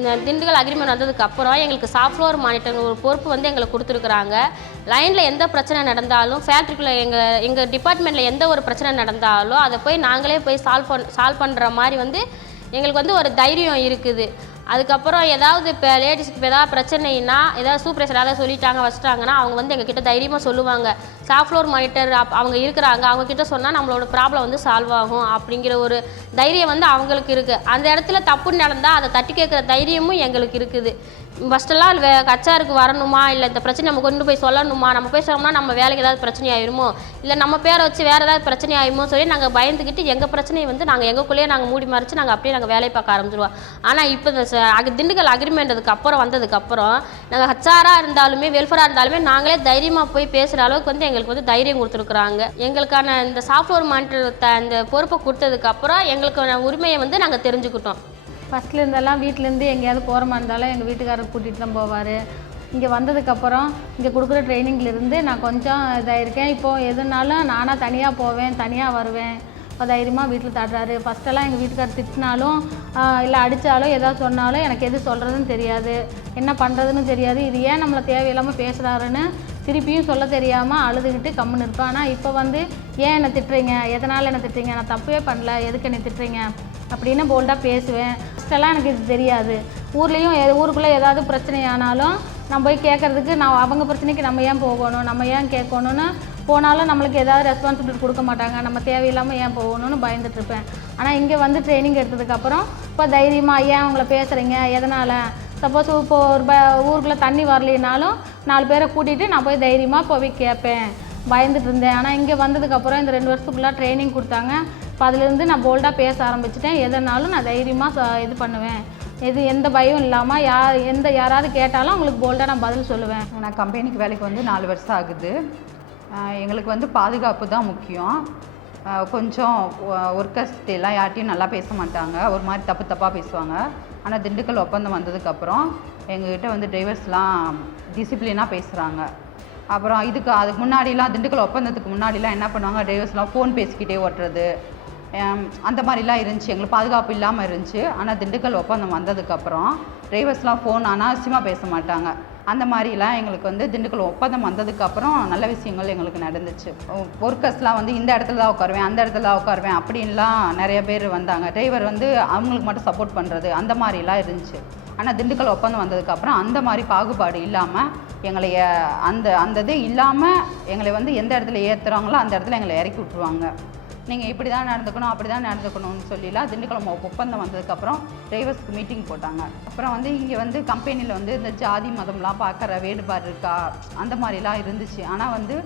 இந்த திண்டுக்கல் அக்ரிமெண்ட் வந்ததுக்கப்புறம் எங்களுக்கு சாஃப்ட் ஃப்ளோர் மானிட்டர் ஒரு பொறுப்பு வந்து எங்களுக்கு கொடுத்துருக்குறாங்க. லைனில் எந்த பிரச்சனை நடந்தாலும், ஃபேக்ட்ரிக்குள்ளே எங்கள் டிபார்ட்மெண்ட்டில் எந்த ஒரு பிரச்சனை நடந்தாலும் அதை போய் நாங்களே போய் சால்வ் பண்ணுற மாதிரி வந்து எங்களுக்கு வந்து ஒரு தைரியம் இருக்குது. அதுக்கப்புறம் ஏதாவது இப்போ லேடிஸ்க்கு இப்போ ஏதாவது பிரச்சனைனா, ஏதாவது சூப்பர்வைசர் ஏதாவது சொல்லிட்டாங்க வச்சுட்டாங்கன்னா அவங்க வந்து எங்ககிட்ட தைரியமாக சொல்லுவாங்க. சாஃப்ட் ஃப்ளோர் மானிட்டர் அவங்க இருக்கிறாங்க, அவங்கக்கிட்ட சொன்னால் நம்மளோட ப்ராப்ளம் வந்து சால்வ் ஆகும் அப்படிங்கிற ஒரு தைரியம் வந்து அவங்களுக்கு இருக்குது. அந்த இடத்துல தப்புன்னு நடந்தால் அதை தட்டி கேட்குற தைரியமும் எங்களுக்கு இருக்குது. ஃபஸ்ட்டெல்லாம் கச்சாருக்கு வரணுமா, இல்லை இந்த பிரச்சனை நம்ம கொண்டு போய் சொல்லணுமா, நம்ம போய் சொன்னோம்னா நம்ம வேலைக்கு ஏதாவது பிரச்சனை ஆயிருமோ, இல்லை நம்ம பேரை வச்சு வேறு ஏதாவது பிரச்சனை ஆயிருமோ சொல்லி நாங்கள் பயந்துக்கிட்டு எங்கள் பிரச்சனையை வந்து நாங்கள் எங்களுக்குள்ளேயே நாங்கள் மூடி மறைச்சு நாங்கள் அப்படியே நாங்கள் வேலையை பார்க்க ஆரம்பிச்சிடுவோம். ஆனால் இப்போ இந்த திண்டுக்கல் அக்ரிமெண்ட்டுக்கு அப்புறம் வந்ததுக்கப்புறம் நாங்கள் ஹச்ஆராக இருந்தாலுமே வெல்ஃபேராக இருந்தாலுமே நாங்களே தைரியமாக போய் பேசுகிற அளவுக்கு வந்து எங்களுக்கு வந்து தைரியம் கொடுத்துருக்குறாங்க. எங்களுக்கான இந்த சாஃப்ட்வேர் மானிட்டர் இந்த பொறுப்பை கொடுத்ததுக்கப்புறம் எங்களுக்கான உரிமையை வந்து நாங்கள் தெரிஞ்சுக்கிட்டோம். ஃபஸ்ட்டில் இருந்தெல்லாம் வீட்டிலேருந்து எங்கேயாவது போகிற மாதிரி இருந்தாலும் எங்கள் வீட்டுக்காரர் கூட்டிகிட்டு தான் போவார். இங்கே வந்ததுக்கப்புறம் இங்கே கொடுக்குற ட்ரைனிங்லேருந்து நான் கொஞ்சம் இதாகிருக்கேன். இப்போது எதுனாலும் நானாக தனியாக போவேன், தனியாக வருவேன். இப்போ தைரியமாக வீட்டில் தடுறாரு. ஃபஸ்ட்டெல்லாம் எங்கள் வீட்டுக்காரர் திட்டினாலும் இல்லை அடித்தாலும் ஏதாவது சொன்னாலும் எனக்கு எது சொல்கிறதுன்னு தெரியாது, என்ன பண்ணுறதுன்னு தெரியாது. இது ஏன் நம்மளை தேவையில்லாமல் பேசுகிறாருன்னு திருப்பியும் சொல்ல தெரியாமல் அழுதுகிட்டு கம்முன்னு இருப்பேன். ஆனால் இப்போ வந்து ஏன் என்னை திட்டுறீங்க, எதனால் என்னை திட்டுறீங்க, நான் தப்பே பண்ணல, எதுக்கு என்னை திட்டுறீங்க அப்படின்னு போல்டாக பேசுவேன். ஃபஸ்ட்டெல்லாம் எனக்கு இது தெரியாது. ஊருக்குள்ளே ஏதாவது பிரச்சனையானாலும் நம்ம போய் கேட்குறதுக்கு அவங்க பிரச்சனைக்கு நம்ம ஏன் போகணும், நம்ம ஏன் கேட்கணுன்னு போனாலும் நம்மளுக்கு ஏதாவது ரெஸ்பான்சிபிலிட்டி கொடுக்க மாட்டாங்க, நம்ம தேவையில்லாமல் ஏன் போகணும்னு பயந்துட்டுருப்பேன். ஆனால் இங்கே வந்து ட்ரைனிங் எடுத்ததுக்கப்புறம் இப்போ தைரியமாக ஏன் அவங்கள பேசுகிறீங்க, எதனால், சப்போஸ் இப்போ ஊருக்குள்ளே தண்ணி வரலினாலும் 4 பேரை கூட்டிகிட்டு நான் போய் தைரியமாக போய் கேட்பேன். பயந்துட்டு இருந்தேன். ஆனால் இங்கே வந்ததுக்கப்புறம் இந்த 2 வருஷத்துக்குள்ளே ட்ரைனிங் கொடுத்தாங்க. இப்போ அதுலேருந்து நான் போல்டாக பேச ஆரம்பிச்சிட்டேன். எதனாலும் நான் தைரியமாக இது பண்ணுவேன். எந்த பயம் இல்லாமல் யாராவது கேட்டாலும் அவங்களுக்கு போல்டாக நான் பதில் சொல்லுவேன். நான் கம்பெனிக்கு வேலைக்கு வந்து 4 வருஷம் ஆகுது. எங்களுக்கு வந்து பாதுகாப்பு தான் முக்கியம். கொஞ்சம் ஒர்க்கர்ஸ்டெல்லாம் யார்ட்டையும் நல்லா பேச மாட்டாங்க, ஒரு மாதிரி தப்பாக பேசுவாங்க. ஆனால் திண்டுக்கல் ஒப்பந்தம் வந்ததுக்கப்புறம் எங்ககிட்ட வந்து டிரைவர்ஸ்லாம் டிசிப்ளினாக பேசுகிறாங்க. அப்புறம் அதுக்கு முன்னாடிலாம் திண்டுக்கல் ஒப்பந்தத்துக்கு முன்னாடிலாம் என்ன பண்ணுவாங்க, டிரைவர்ஸ்லாம் ஃபோன் பேசிக்கிட்டே ஓட்டுறது அந்த மாதிரிலாம் இருந்துச்சு, எங்களுக்கு பாதுகாப்பு இல்லாமல் இருந்துச்சு. ஆனால் திண்டுக்கல் ஒப்பந்தம் வந்ததுக்கப்புறம் டிரைவர்ஸ்லாம் ஃபோன் அனாவசியமாக பேச மாட்டாங்க. அந்த மாதிரிலாம் எங்களுக்கு வந்து திண்டுக்கல் ஒப்பந்தம் வந்ததுக்கப்புறம் நல்ல விஷயங்கள் எங்களுக்கு நடந்துச்சு. ஒர்க்கர்ஸ்லாம் வந்து இந்த இடத்துல தான் உட்காருவேன், அந்த இடத்துல தான் உட்காருவேன் அப்படின்லாம் நிறைய பேர் வந்தாங்க. டிரைவர் வந்து அவங்களுக்கு மட்டும் சப்போர்ட் பண்ணுறது அந்த மாதிரிலாம் இருந்துச்சு. ஆனால் திண்டுக்கல் ஒப்பந்தம் வந்ததுக்கப்புறம் அந்த மாதிரி பாகுபாடு இல்லாமல் எங்களை அந்த இது இல்லாமல் எங்களை வந்து எந்த இடத்துல ஏற்றுறாங்களோ அந்த இடத்துல எங்களை இறக்கி விட்ருவாங்க. நீங்கள் இப்படி தான் நடந்துக்கணும், அப்படி தான் நடந்துக்கணும்னு சொல்லிலாம் திண்டுக்கல் ஒப்பந்தம் வந்ததுக்கப்புறம் டிரைவர்ஸ்க்கு மீட்டிங் போட்டாங்க. அப்புறம் வந்து இங்கே வந்து கம்பெனியில் வந்து இந்த ஜாதி மதம்லாம் பார்க்குற வேறுபாடு இருக்கா அந்த மாதிரிலாம் இருந்துச்சு. ஆனால் வந்து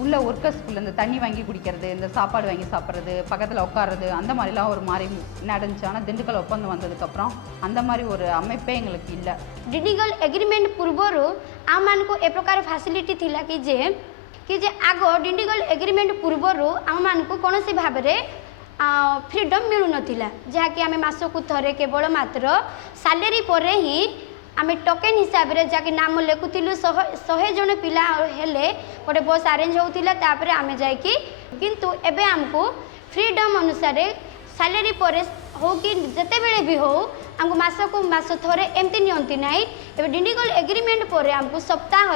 உள்ள ஒர்க்கர்ஸ்குள்ளே இந்த தண்ணி வாங்கி குடிக்கிறது, இந்த சாப்பாடு வாங்கி சாப்பிட்றது, பக்கத்தில் உட்கார்றது அந்த மாதிரிலாம் ஒரு மாதிரி நடந்துச்சு. ஆனால் திண்டுக்கல் ஒப்பந்தம் வந்ததுக்கப்புறம் அந்த மாதிரி ஒரு அமைப்பே எங்களுக்கு இல்லை. திண்டுக்கல் எଗ୍ରିମେଣ୍ଟ ପୂର୍ବରୁ ଆମମାନଙ୍କୁ ଏ ପ୍ରକାର ଫ୍ୟାସିଲିଟି ଥିଲା कि जे आग डिंडिगल एग्रीमेंट पूर्वर आमको कौन सी भाव में फ्रीडम मिलू नाला, जहाँकि आम मासकू थरे केवल मात्र सालेरी पर ही आम टोकेन हिसाब से जहाँकि नाम लिखुलु 100 जन पिला हेले गोटे बस आरेंज होता आम जाकि किंतु एबे आमको फ्रीडम अनुसार सालेरी पर हो कि जिते बेले भी हो आमको मासकू मास थरे एमती नियंती नाई। एबे डिंडिगल एग्रीमेंट पर आमको सप्ताह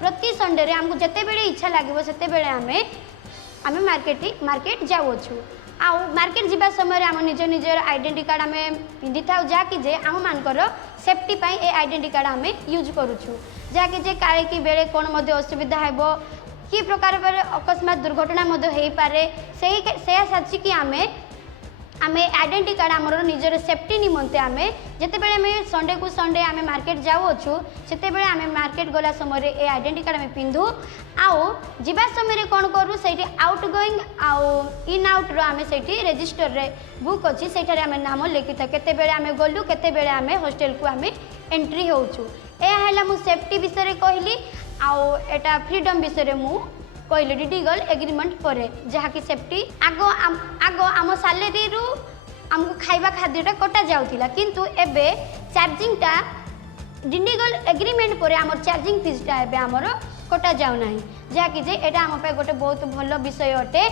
प्रति संडे रे आमको जिते बेले इच्छा लगे से आम मार्केट जाऊँ। आउ मार्केट जावा समय आम निजर आइडेंटिटी कार्ड आम पिंधि था जहाँकि जे आम मानकर सेफ्टी पाई ए आइडेंटिटी कार्ड आम यूज करूँ, जहाँकि जे काले कि बेले कौन असुविधा हेबो कि प्रकार अकस्मात दुर्घटना हो पारे से साचिकी आम आइडेंटिटी कार्ड आमर निजर सेफ्टी निमंते आम जिते आम संडे को संडे आम मार्केट जाऊँ से आम मार्केट गला समय ए आइडेंटिटी कार्ड आम पिंधु। आउ जीवा समय कौन करूँ से आउट गोइंग आउ इन आउट आम से रेजिस्टर रे बुक अच्छी से आम नाम लिखी था केते आम गलु केते आम हॉस्टल को आम एंट्री होचु। यह मु सेफ्टी विषय कहली आउ एटा फ्रीडम विषय मु कहली डिंडिगल एग्रीमेंट पर जहाँकि सेफ्टी आग आम सालेरी रु आमको खाइबा खाद्यटा कटा जाउथिला किंतु एबे चार्जिंगटा डिंडिगल एग्रीमेंट पर आम चार्जिंग फीसटा एबे आमर कटा जाउ नाही, जहाँकि जे एटा आम पे गोटे बहुत भल विषय अटे।